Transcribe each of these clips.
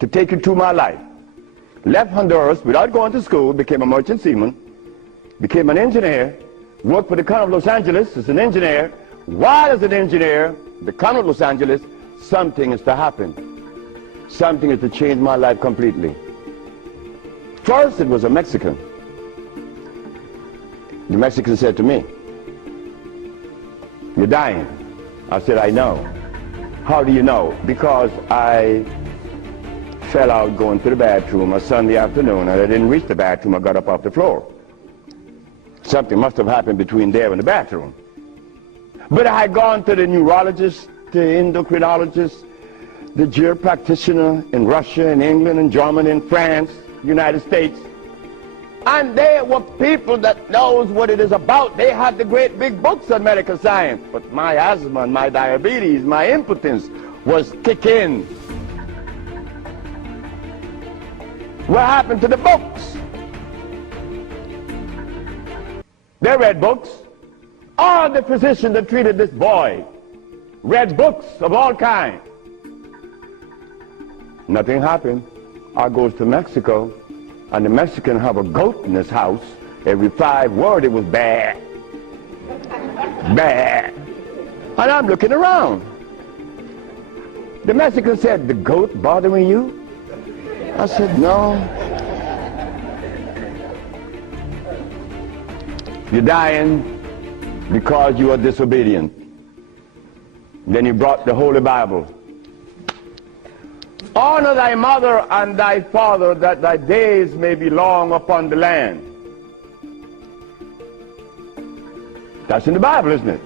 to take you through my life. Left Honduras without going to school, became a merchant seaman, became an engineer, worked for the County of Los Angeles as an engineer. While as an engineer, the County of Los Angeles, something is to happen. Something is to change my life completely. First, it was a Mexican. The Mexican said to me, "You're dying." I said, "I know." "How do you know?" "Because I fell out going to the bathroom a Sunday afternoon, and I didn't reach the bathroom. I got up off the floor. Something must have happened between there and the bathroom." But I had gone to the neurologist, the endocrinologist, the GER practitioner in Russia, in England, in Germany, in France, United States. And they were people that knows what it is about. They had the great big books on medical science. But my asthma and my diabetes, my impotence was kicking. What happened to the books? They read books. All the physicians that treated this boy read books of all kinds. Nothing happened. I goes to Mexico, and the Mexican have a goat in his house. Every 5 words it was bad, bad. And I'm looking around. The Mexican said, "The goat bothering you?" I said, "No." "You're dying because you are disobedient." Then he brought the Holy Bible. "Honor thy mother and thy father, that thy days may be long upon the land." That's in the Bible, isn't it?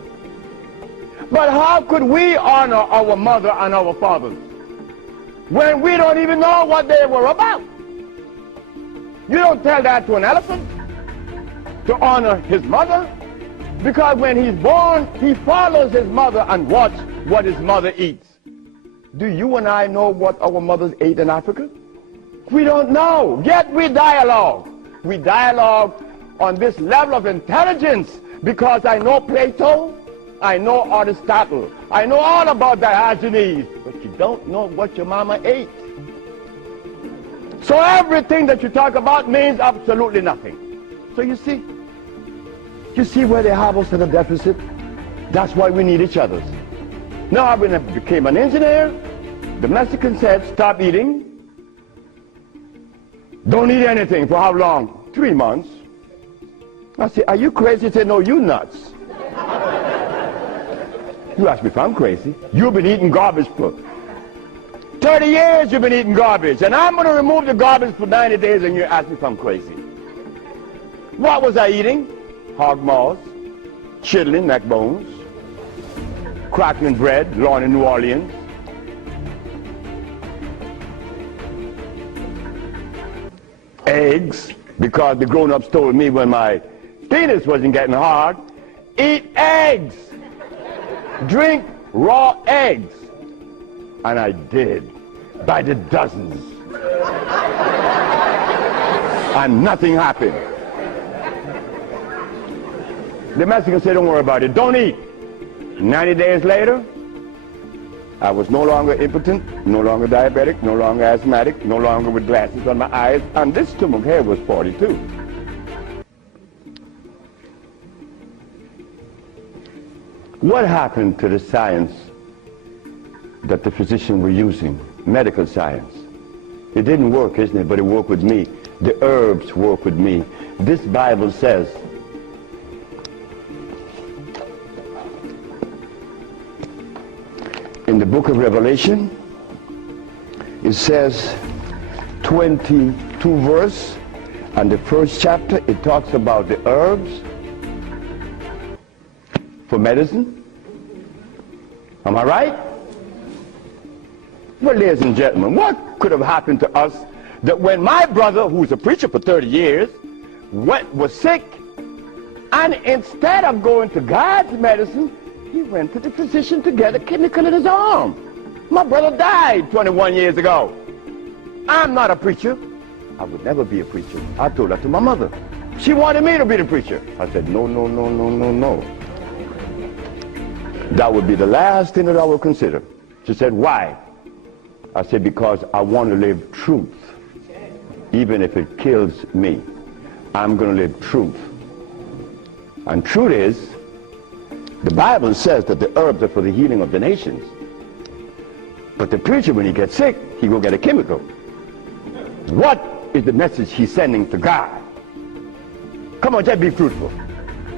But how could we honor our mother and our fathers when we don't even know what they were about? You don't tell that to an elephant, to honor his mother, because when he's born, he follows his mother and watch what his mother eats. Do you and I know what our mothers ate in Africa? We don't know, yet we dialogue. We dialogue on this level of intelligence because I know Plato, I know Aristotle, I know all about Diogenes, but you don't know what your mama ate. So everything that you talk about means absolutely nothing. So you see where they have us at a deficit? That's why we need each other. Now when I became an engineer, the Mexican said, "Stop eating. Don't eat anything." For how long? 3 months. I said, "Are you crazy?" He said, "No, you nuts." You ask me if I'm crazy. You've been eating garbage for 30 years. You've been eating garbage, and I'm going to remove the garbage for 90 days, and you ask me if I'm crazy. What was I eating? Hog maws, chitlin, neck bones, crackling bread, lawn in New Orleans. Eggs, because the grown-ups told me when my penis wasn't getting hard, eat eggs, drink raw eggs. And I did, by the dozens. And nothing happened. The Mexican said, "Don't worry about it, don't eat." 90 days later, I was no longer impotent, no longer diabetic, no longer asthmatic, no longer with glasses on my eyes, and this stomach hair was 42. What happened to the science that the physicians were using, medical science? It didn't work, isn't it? But it worked with me. The herbs work with me. This Bible says, in the book of Revelation, it says 22 verse, and the first chapter, it talks about the herbs for medicine. Am I right? Well, ladies and gentlemen, what could have happened to us that when my brother, who's a preacher for 30 years, was sick, and instead of going to God's medicine, he went to the physician to get a chemical in his arm. My brother died 21 years ago. I'm not a preacher. I would never be a preacher. I told that to my mother. She wanted me to be the preacher. I said, no, no, no, no, no, no. That would be the last thing that I would consider. She said, why? I said, because I want to live truth. Even if it kills me, I'm going to live truth. And truth is, the Bible says that the herbs are for the healing of the nations. But the preacher, when he gets sick, he go get a chemical. What is the message he's sending to God? Come on, just be truthful.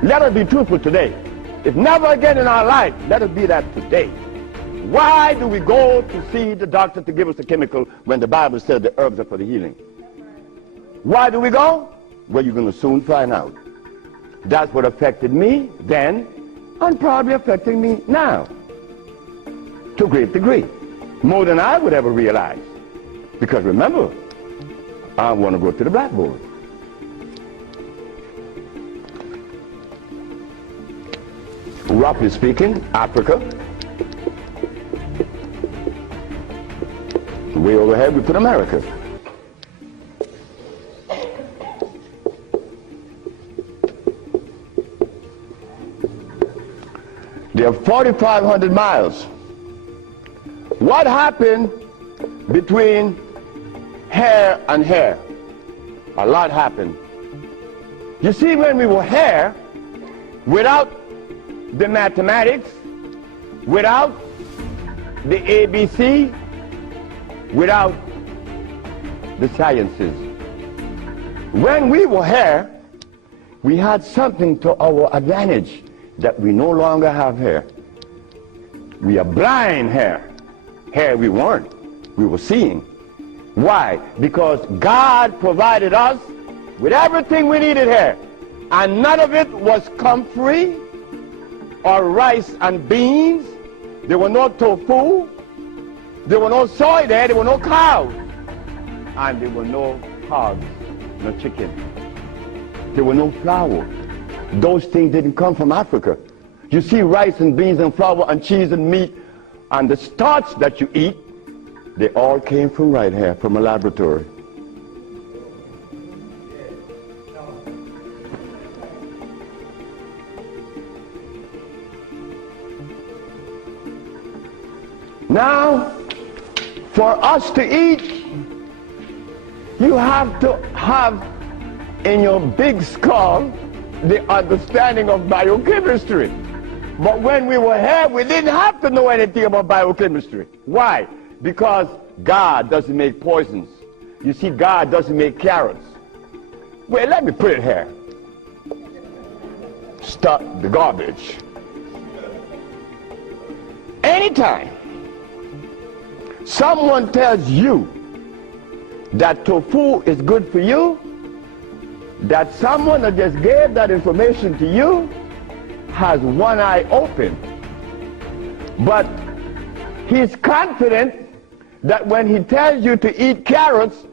Let us be truthful today. If never again in our life, let us be that today. Why do we go to see the doctor to give us a chemical when the Bible says the herbs are for the healing? Why do we go? Well, you're going to soon find out. That's what affected me then, and probably affecting me now, to a great degree. More than I would ever realize. Because remember, I want to go to the blackboard. Roughly speaking, Africa. Way overhead, we put America. They are 4,500 miles. What happened between here and here? A lot happened. You see, when we were here, without the mathematics, without the ABC, without the sciences, when we were here, we had something to our advantage that we no longer have here. We are blind here. Here we weren't. We were seeing. Why? Because God provided us with everything we needed here. And none of it was comfrey or rice and beans. There were no tofu. There were no soy there. There were no cows. And there were no hogs, no chicken. There were no flour. Those things didn't come from Africa. You see rice and beans and flour and cheese and meat and the starch that you eat, they all came from right here, from a laboratory. Now, for us to eat, you have to have in your big skull the understanding of biochemistry. But when we were here, we didn't have to know anything about biochemistry. Why? Because God doesn't make poisons. You see, God doesn't make carrots. Well, let me put it here. Stop the garbage. Anytime someone tells you that tofu is good for you, that someone that just gave that information to you has one eye open. But he's confident that when he tells you to eat carrots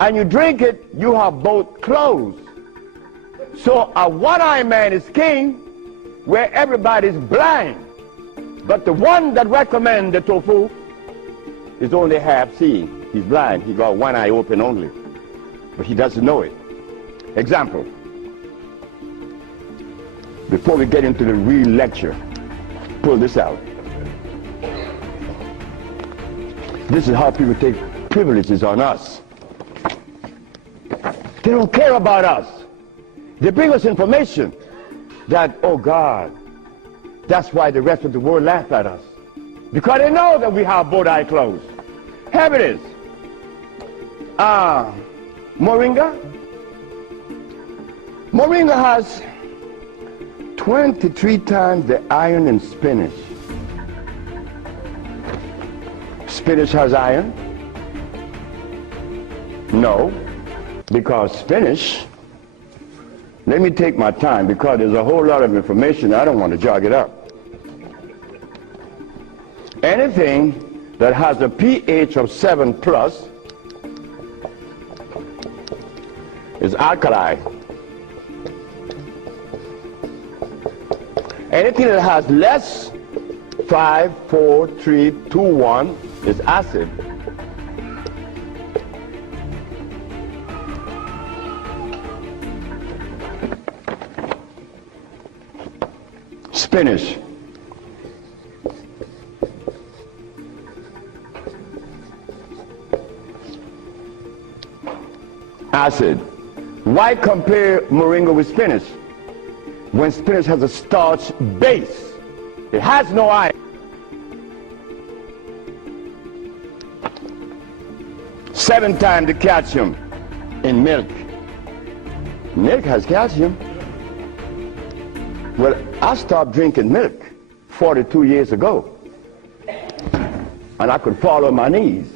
and you drink it, you have both closed. So a one-eyed man is king where everybody's blind. But the one that recommends the tofu is only half seeing. He's blind. He got one eye open only. But he doesn't know it. Example. Before we get into the real lecture, pull this out. This is how people take privileges on us. They don't care about us. They bring us information that, oh God, that's why the rest of the world laugh at us. Because they know that we have both eyes closed. Here it is. Moringa. Moringa has 23 times the iron in spinach. Spinach has iron? No, because spinach, let me take my time because there's a whole lot of information. I don't want to jog it up. Anything that has a pH of 7 plus is alkali. Anything that has less 5, 4, 3, 2, 1 is acid. Spinach. I said, why compare moringa with spinach when spinach has a starch base? It has no iron. 7 times the calcium in milk. Milk has calcium. Well, I stopped drinking milk 42 years ago, and I could fall on my knees.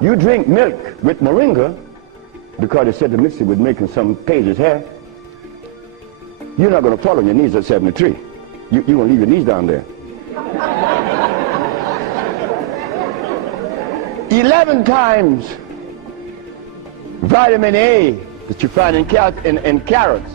You drink milk with moringa, because they said to mix it with milk and some pages here, you're not going to fall on your knees at 73. You're going to leave your knees down there. 11 times vitamin A that you find in carrots